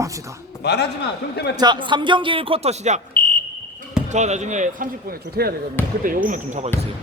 합시다. 말하지 마. 형태만 자, 3경기 1쿼터 시작. 저 나중에 30분에 조퇴해야 되거든요. 그때 요것만 좀 잡아주세요.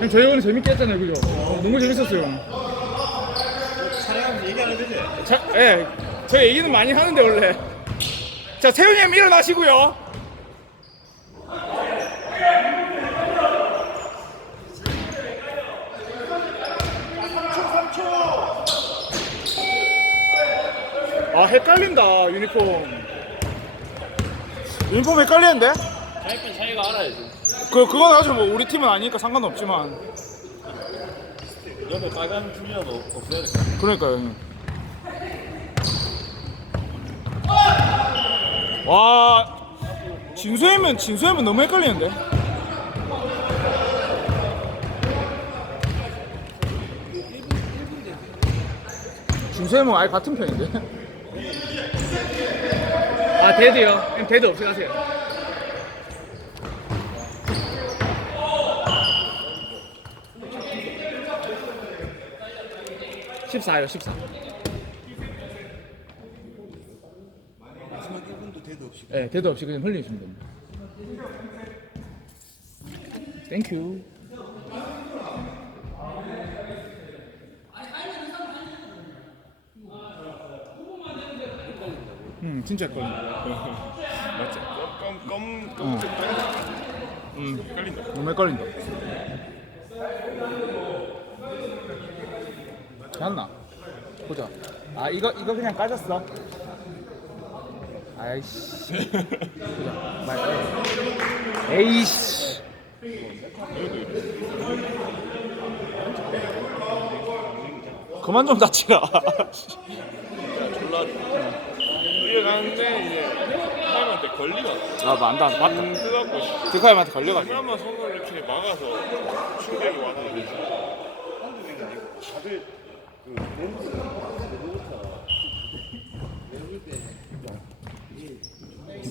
형, 저희 오늘 재밌게 했잖아요, 그죠? 어, 너무 재밌었어요. 촬영하면서 얘기 안 해도 되지? 자, 예, 저 얘기는 많이 하는데 원래. 자, 세훈이 형 일어나시고요. 아 헷갈린다 유니폼 유니폼 헷갈리는데? 자기편 자기가 알아야지. 그 그건 사실 뭐 우리 팀은 아니니까 상관없지만 옆에 빨간 줄이라도 없어야 돼. 그러니까요 형님 와 진수햄은 진수햄은 너무 헷갈리는데 진수햄은 아예 같은 편인데 아 데드요 형 데드 없이 가세요 십사요 십사 마지막 1분도 대도 없이. 네, 대도 없이 그냥 흘리시면 됩니다. 땡큐. 음, 진짜 걸린다. 맞지? 껌, 껌, 껌, 어. 좀 빨갛다. 음, 깔린다. 너무 헷갈린다. 됐나? 보자. 아, 이거, 이거 그냥 까졌어. 아이씨. 보자. 말. 에이씨. 그만 좀 다치라. 졸라. 뛰어가는데 이제 사람한테 걸리가. 아, 맞다. 맞다. 음, 뜨겁고 드카임한테 걸려가지고. 그나마 손을 이렇게 막아서 충격이 다들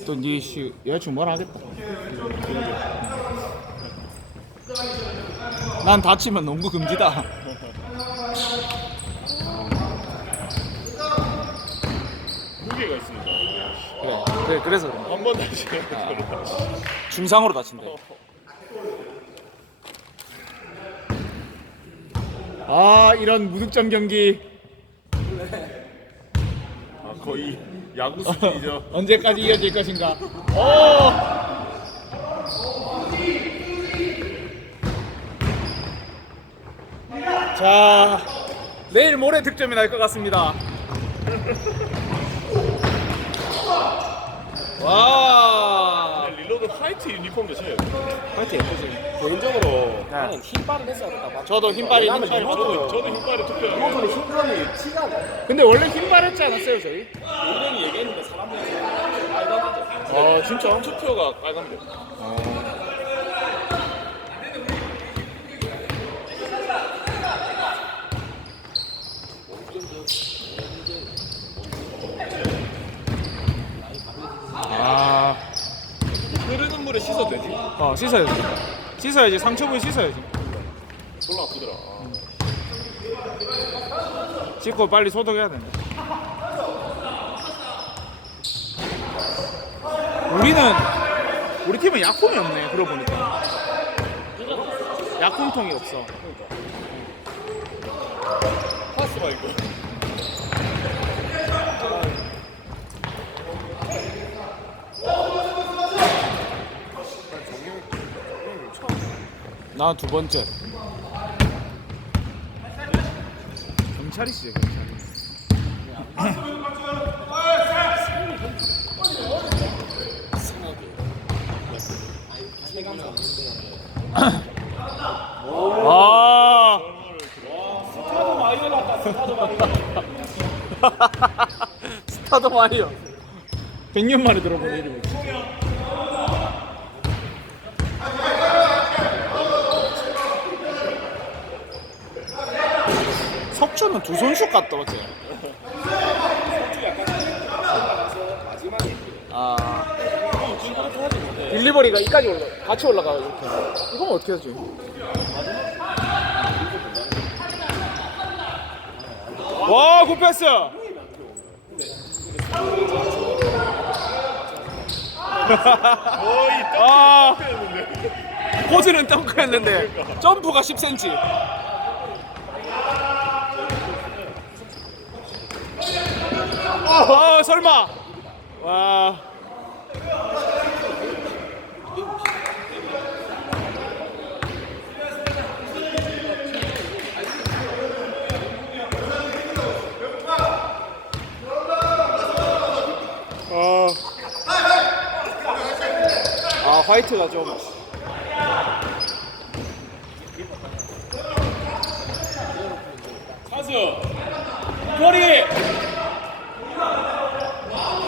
또니 씨, 여자친구 뭐라 하겠다. 난 다치면 농구 금지다. 무게가 있으니까 그래 그래서 그래. 한번 다치면 그걸로 다치. 중상으로 다친대. 아 이런 무득점 경기 아, 거의 야구 수준이죠. 언제까지 이어질 것인가? 오! 자 내일 모레 득점이 날 것 같습니다. 와 릴로드 화이트 유니폼 자체예요. 화이팅 예쁘지. 개인적으로 나는 흰발을 했어야 된다 봐. 저도 흰발이 왜냐면. 리모컨- 저도 저도 흰발에 투표하는 리모컨이 흰선이 티가 나. 근데 원래 흰발 했지 않았어요 저희? 의견이 얘기했는데 사람들이 빨간데. 아 진짜? 투표가 빨간데. 아, 흐르는 물에 씻어도 되지. 어 씻어야지. 씻어야지 상처 부위 씻어야지. 졸라 아프더라. 아. 씻고 빨리 소독해야 된다. 우리는 우리 팀은 약품이 없네. 그러고 보니까 약품통이 없어. 파스가 이거. 나 두 번째. 경찰이시죠 경찰. 아. 스타도 마이어 났다. 스타도 마이어. 스타도 마이어. 100년 만에 들어보는 이름이 지. 석주는 두 손슛 같다 맞지? 아 딜리버리가 이까지 올라 같이 올라가고 이렇게 이건 어떻게 하지? 와 굿패스 거의 아. 포즈는 덩크였는데 점프가 10cm. 어 설마. 와. 아. 아 화이트가 좀 찬스. 꼬리.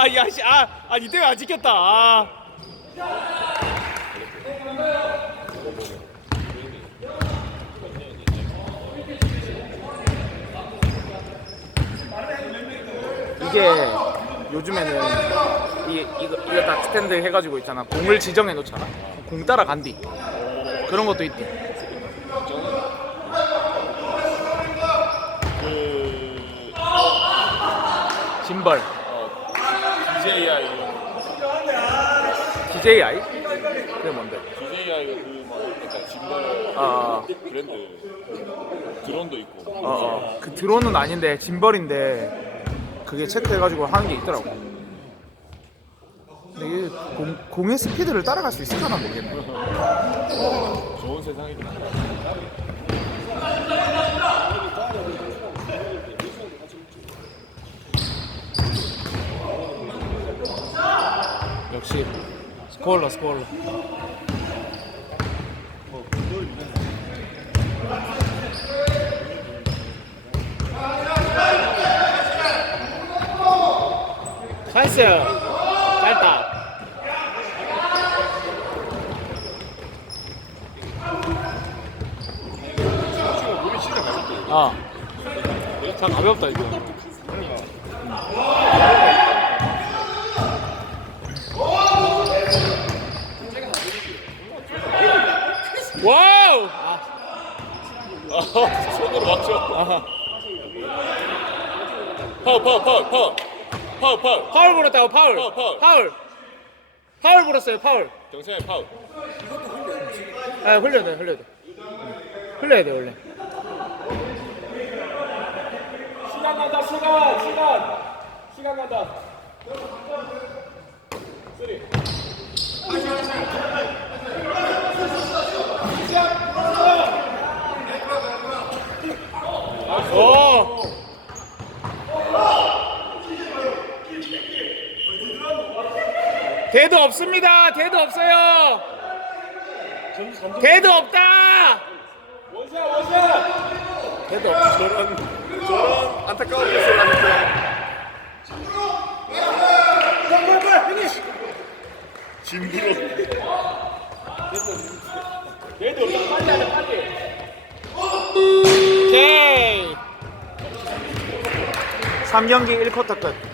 아, 야, 씨, 아, 아, 니 때문에 안 지켰다. 아. 이게 요즘에는 이 이거 이거 다 스탠드 해가지고 있잖아. 공을 지정해 놓잖아. 공 따라 간디. 그런 것도 있대. 그 짐벌, 어, DJI DJI. 그게 뭔데? DJI가 그막 그러니까 짐벌 아, 브랜드 드론도 있고. 어, 어. 그 드론은 아닌데 짐벌인데 그게 체크해가지고 하는 게 있더라고. 근데 이게 공, 공의 스피드를 따라갈 수 있을까나 모르겠네. 좋은 세상이긴 하다. 역시 스코어러 스코어러. 나이스 짧다 진짜 가볍다. 아 참 가볍다 이거 와우 아, 손으로 맞죠. 아하. 파울, 파울, 파울, 파울. 파울, 파울. 파울 불었다고 파울 파울, 파울. 파울 파울 불었어요 파울 경찰 파울. 아 흘려야 돼 흘려야 돼 흘려야 돼 원래 시간 간다. 시간. 시간. 시간 간다. 쓰리. 오 대도 없습니다. 대도 없어요. 대도 없다. 원샷 원샷. 대도 없 저런, 저런 안타까운 모습을 하니까. 짐부로. 얘도 빨리 하자 빨리. 오케이 3경기 1쿼터 끝